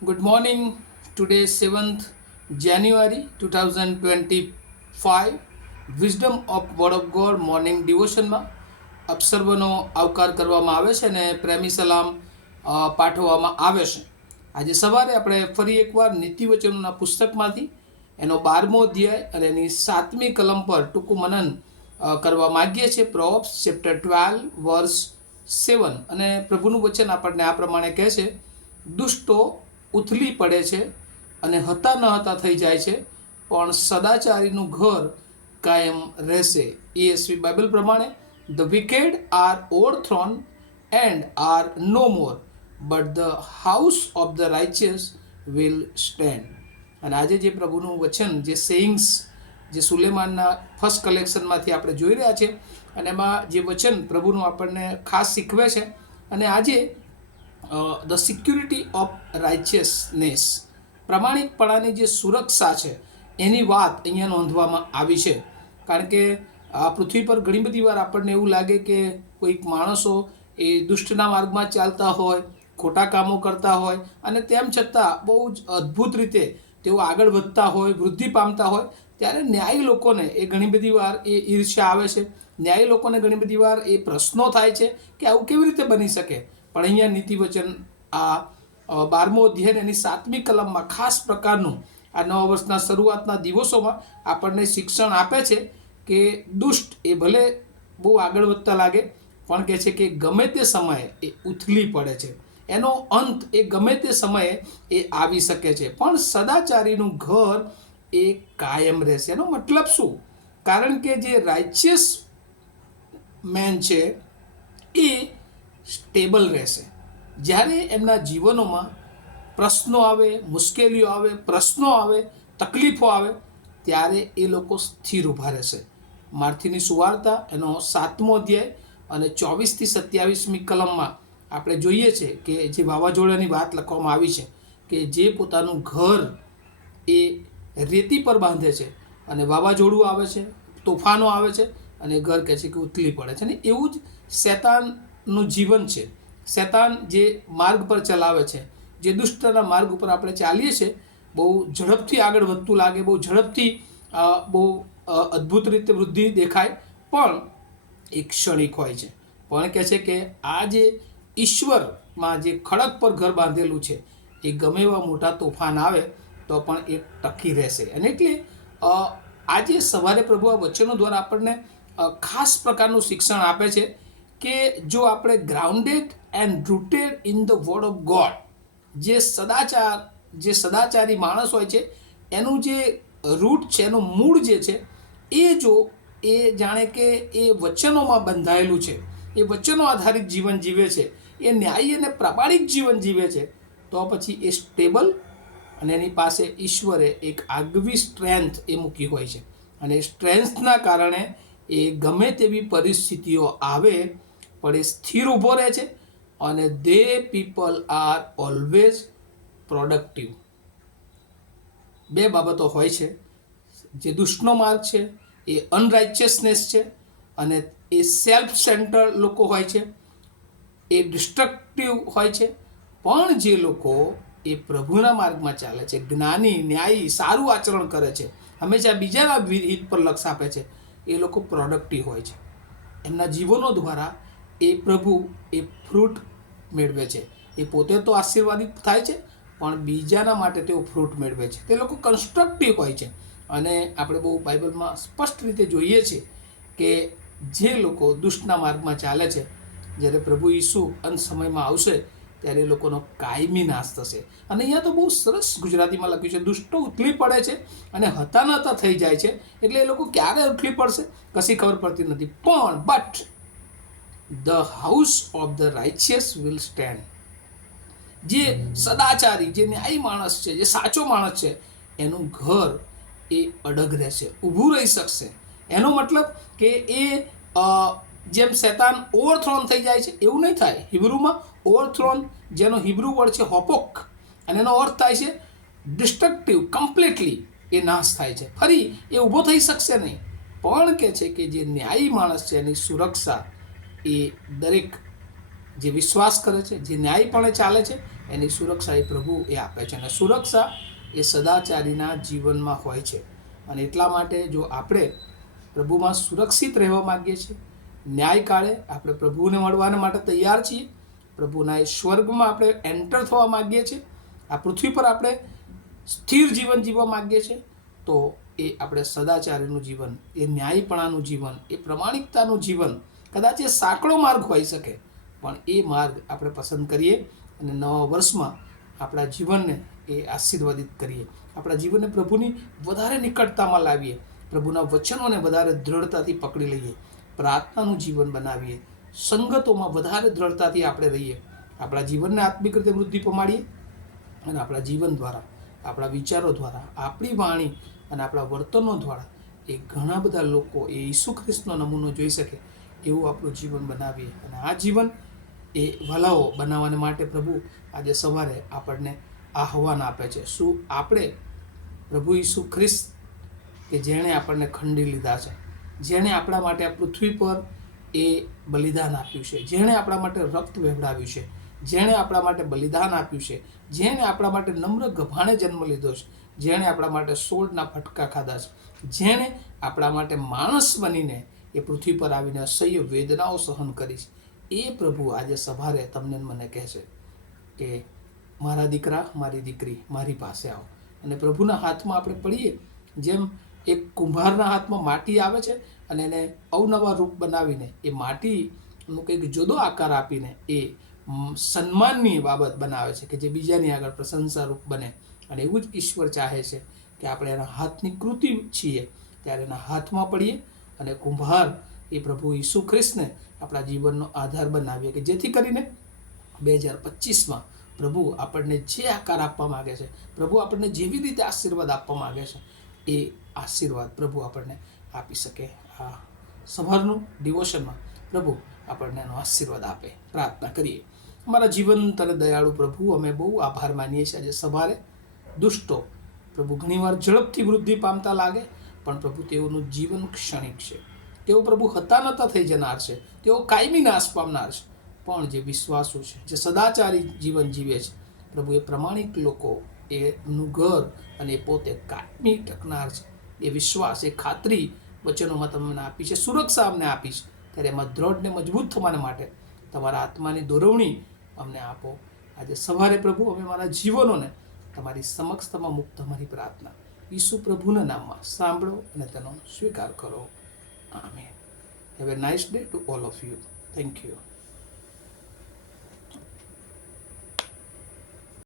Good morning. Today, 7th January 2025. Wisdom of Word of God morning ડિવોશનમાં આપ સર્વનો આવકાર કરવામાં આવે છે અને પ્રેમી સલામ પાઠવવામાં આવે છે. આજે સવારે આપણે ફરી એકવાર નીતિવચનોના પુસ્તકમાંથી એનો 12મો અધ્યાય અને એની 7મી કલમ પર ટૂંકું મનન કરવા માગીએ છીએ. પ્રોવ્સ ચેપ્ટર 12 વર્સ 7 અને પ્રભુનું વચન આપણને આ પ્રમાણે કહે છે, દુષ્ટો ઉથલી પડે છે અને હતા ન હતા થઈ જાય છે, પણ સદાચારીનું ઘર કાયમ રહેશે. ESV બાઇબલ પ્રમાણે, the wicked are overthrown and are no more, but the house of the righteous will stand. અને આજે જે પ્રભુનું વચન, જે સેઇંગ્સ, જે સુલેમાનના ફર્સ્ટ કલેક્શનમાંથી આપણે જોઈ રહ્યા છે, અને એમાં જે વચન પ્રભુનું આપણને ખાસ શીખવે છે. અને આજે ધ સિક્યુરિટી ઓફ રાઇચિયસનેસ, પ્રમાણિકપણાની જે સુરક્ષા છે એની વાત અહીંયા નોંધવામાં આવી છે. કારણ કે આ પૃથ્વી પર ઘણી બધી વાર આપણને એવું લાગે કે કોઈક માણસો એ દુષ્ટના માર્ગમાં ચાલતા હોય, ખોટા કામો કરતા હોય, અને તેમ છતાં બહુ જ અદ્ભુત રીતે તેઓ આગળ વધતા હોય, વૃદ્ધિ પામતા હોય, ત્યારે ન્યાયી લોકોને એ ઘણી બધી વાર એ ઈર્ષ્યા આવે છે. ન્યાયી લોકોને ઘણી બધી વાર એ પ્રશ્નો થાય છે કે આવું કેવી રીતે બની શકે. પણ અહીંયા નીતિવચન આ 12મો અધ્યાય એની 7મી કલમમાં ખાસ પ્રકારનું આ નવા વર્ષના શરૂઆતના દિવસોમાં આપણને શિક્ષણ આપે છે કે દુષ્ટ એ ભલે બહુ આગળ વધતા લાગે, પણ કહે છે કે ગમે તે સમયે એ ઉથલી પડે છે, એનો અંત એ ગમે તે સમયે એ આવી શકે છે, પણ સદાચારીનું ઘર એ કાયમ રહેશે. એનો મતલબ શું? કારણ કે જે રાઇચિયસ મેન છે એ સ્ટેબલ રહેશે. જ્યારે એમના જીવનોમાં પ્રશ્નો આવે, મુશ્કેલીઓ આવે, પ્રશ્નો આવે, તકલીફો આવે, ત્યારે એ લોકો સ્થિર ઊભા રહેશે. માર્થીની સુવાર્તા એનો 7મો અધ્યાય અને 24થી 27મી કલમમાં આપણે જોઈએ છે કે જે વાવાઝોડાની વાત લખવામાં આવી છે કે જે પોતાનું ઘર એ રેતી પર બાંધે છે અને વાવાઝોડું આવે છે, તોફાનો આવે છે, અને ઘર કહે છે કે ઉથલી પડે છે. ને એવું જ શેતાનનું જીવન છે. શેતાન જે માર્ગ પર ચલાવે છે, જે દુષ્ટના માર્ગ ઉપર આપણે ચાલીએ છીએ, બહુ ઝડપથી આગળ વધતું લાગે, બહુ ઝડપથી બહુ અદ્ભુત રીતે વૃદ્ધિ દેખાય, પણ એ ક્ષણિક હોય છે. પણ કહે છે કે આ જે ઈશ્વરમાં જે ખડક પર ઘર બાંધેલું છે, એ ગમે એવા મોટા તોફાન આવે તો પણ એ ટકી રહેશે. અને એટલે આજે સવારે પ્રભુ આ વચનો દ્વારા આપણને ખાસ પ્રકારનું શિક્ષણ આપે છે કે જો આપણે grounded and rooted in the word of God, જે સદાચારી માણસ હોય છે, એનું જે રૂટ છે, એનું મૂળ જે છે, એ જો એ જાણે કે એ વચનોમાં બંધાયેલું છે, એ વચનો આધારિત જીવન જીવે છે, એ ન્યાયી અને પ્રામાણિક જીવન જીવે છે, તો પછી એ સ્ટેબલ, અને એની પાસે ઈશ્વરે એક આગવી સ્ટ્રેન્થ એ મૂકી હોય છે. અને સ્ટ્રેન્થના કારણે એ ગમે તેવી પરિસ્થિતિઓ આવે પણ એ સ્થિર ઊભો રહે છે. અને દે પીપલ આર ઓલવેઝ પ્રોડક્ટિવ. બે બાબતો હોય છે. જે દુષ્ટનો માર્ગ છે એ અનરાઇચિયસનેસ છે, અને એ સેલ્ફ સેન્ટર લોકો હોય છે, એ ડિસ્ટ્રક્ટિવ હોય છે. પણ જે લોકો એ પ્રભુના માર્ગમાં ચાલે છે, જ્ઞાની, ન્યાયી, સારું આચરણ કરે છે, હંમેશા બીજાના હિત પર લક્ષ આપે છે, એ લોકો પ્રોડક્ટિવ હોય છે. એમના જીવનો દ્વારા એ પ્રભુ એ ફ્રૂટ મેળવે છે. એ પોતે તો આશીર્વાદિત થાય છે, પણ બીજાના માટે તેઓ ફ્રૂટ મેળવે છે. તે લોકો કન્સ્ટ્રક્ટિવ હોય છે. અને આપણે બહુ બાઇબલમાં સ્પષ્ટ રીતે જોઈએ છીએ કે જે લોકો દુષ્ટના માર્ગમાં ચાલે છે, જ્યારે પ્રભુ ઈસુ અંત સમયમાં આવશે ત્યારે એ લોકોનો કાયમી નાશ થશે. અને અહીંયા તો બહુ સરસ ગુજરાતીમાં લખ્યું છે, દુષ્ટો ઉથલી પડે છે અને હતા ન હતા થઈ જાય છે. એટલે એ લોકો ક્યારે ઉથલી પડશે કશી ખબર પડતી નથી. પણ but the house of the righteous will stand. જે સદાચારી, જે ન્યાયી માણસ છે, જે સાચો માણસ છે, એનું ઘર એ અડગ રહેશે, ઊભું રહી શકશે. એનો મતલબ કે એ જેમ શેતાન ઓવરથ્રોન થઈ જાય છે એવું નહીં થાય. હિબ્રુમાં ઓવરથ્રોન, જેનો હિબ્રુ વર્ડ છે હોપોક, અને એનો અર્થ થાય છે ડિસ્ટ્રક્ટિવ, કમ્પ્લીટલી એ નાશ થાય છે, ફરી એ ઊભો થઈ શકશે નહીં. પણ કહે છે કે જે ન્યાયી માણસ છે એની સુરક્ષા એ દરેક જે વિશ્વાસ કરે છે, જે ન્યાયપણે ચાલે છે, એની સુરક્ષા એ પ્રભુ એ આપે છે. અને સુરક્ષા એ સદાચારીના જીવનમાં હોય છે. અને એટલા માટે જો આપણે પ્રભુમાં સુરક્ષિત રહેવા માગીએ છીએ, ન્યાય કાળે આપણે પ્રભુને મળવાના માટે તૈયાર છીએ, પ્રભુના એ સ્વર્ગમાં આપણે એન્ટર થવા માગીએ છીએ, આ પૃથ્વી પર આપણે સ્થિર જીવન જીવવા માગીએ છીએ, તો એ આપણે સદાચારીનું જીવન, એ ન્યાયપણાનું જીવન, એ પ્રમાણિકતાનું જીવન, કદાચ એ સાંકડો માર્ગ હોઈ શકે, પણ એ માર્ગ આપણે પસંદ કરીએ અને નવા વર્ષમાં આપણા જીવનને એ આશીર્વાદિત કરીએ, આપણા જીવનને પ્રભુની વધારે નિકટતામાં લાવીએ, પ્રભુના વચનોને વધારે દ્રઢતાથી પકડી લઈએ, પ્રાર્થનાનું જીવન બનાવીએ, સંગતોમાં વધારે દ્રઢતાથી આપણે રહીએ, આપણા જીવનને આત્મિક રીતે વૃદ્ધિ પમાડીએ અને આપણા જીવન દ્વારા, આપણા વિચારો દ્વારા, આપણી વાણી અને આપણા વર્તનો દ્વારા એ ઘણા બધા લોકો એ ઈસુ ખ્રિસ્તનો નમૂનો જોઈ શકે એવું આપણું જીવન બનાવીએ. અને આ જીવન એ વલાઓ બનાવવાને માટે પ્રભુ આજે સવારે આપણને આહ્વાન આપે છે. શું આપણે પ્રભુ ઈસુ ખ્રિસ્ત કે જેણે આપણને ખંડી લીધા છે, જેણે આપણા માટે આ પૃથ્વી પર એ બલિદાન આપ્યું છે, જેણે આપણા માટે રક્ત વહેવડાવ્યું છે, જેણે આપણા માટે બલિદાન આપ્યું છે, જેણે આપણા માટે નમ્ર ગભાણે જન્મ લીધો છે, જેણે આપણા માટે સોળના ફટકા ખાધા છે, જેણે આપણા માટે માણસ બનીને એ પૃથ્વી પર આવીને અસહ્ય વેદનાઓ સહન કરી છે, એ પ્રભુ આજે સવારે તમને મને કહે છે કે મારા દીકરા, મારી દીકરી, મારી પાસે આવો. અને પ્રભુના હાથમાં આપણે પડીએ, જેમ એક કુંભારના હાથમાં માટી આવે છે અને એને અવનવા રૂપ બનાવીને એ માટીનું કંઈક જુદો આકાર આપીને એ સન્માનની બાબત બનાવે છે કે જે બીજાની આગળ પ્રશંસારૂપ બને. અને એવું જ ઈશ્વર ચાહે છે કે આપણે એના હાથની કૃતિ છીએ ત્યારે એના હાથમાં પડીએ અને કુંભાર એ પ્રભુ ઈસુ ખ્રિસ્તને આપણા જીવનનો આધાર બનાવીએ કે જેથી કરીને 2025માં પ્રભુ આપણને જે આકાર આપવા માગે છે, પ્રભુ આપણને જેવી રીતે આશીર્વાદ આપવા માગે છે, એ આશીર્વાદ પ્રભુ આપણને આપી શકે. આ સવારનું ડિવોશનમાં પ્રભુ આપણને એનો આશીર્વાદ આપે. પ્રાર્થના કરીએ. અમારા જીવંત અને દયાળુ પ્રભુ, અમે બહુ આભાર માનીએ છીએ આજે સવારે દુષ્ટો પ્રભુ ઘણીવાર ઝડપથી વૃદ્ધિ પામતા લાગે, પણ પ્રભુ તેઓનું જીવન ક્ષણિક છે. તેઓ પ્રભુ હતા નતા થઈ જનાર છે, તેઓ કાયમી નાશ પામનાર છે. પણ જે વિશ્વાસુ છે, જે સદાચારી જીવન જીવે છે, પ્રભુ એ પ્રમાણિક લોકો એનું ઘર અને એ પોતે કાયમી ટકનાર છે. એ વિશ્વાસ, એ ખાતરી વચનોમાં તમને આપી છે, સુરક્ષા અમને આપી છે. ત્યારે એમાં દ્રઢ ને મજબૂત થવાને માટે તમારા આત્માની દોરવણી અમને આપો. આજે સવારે પ્રભુ અમે મારા જીવનોને તમારી સમક્ષતામાં મુક્ત તમારી પ્રાર્થના ઈસુ પ્રભુના નામમાં સાંભળો અને તેનો સ્વીકાર કરો. Amen. Have a nice day to all of you. Thank you.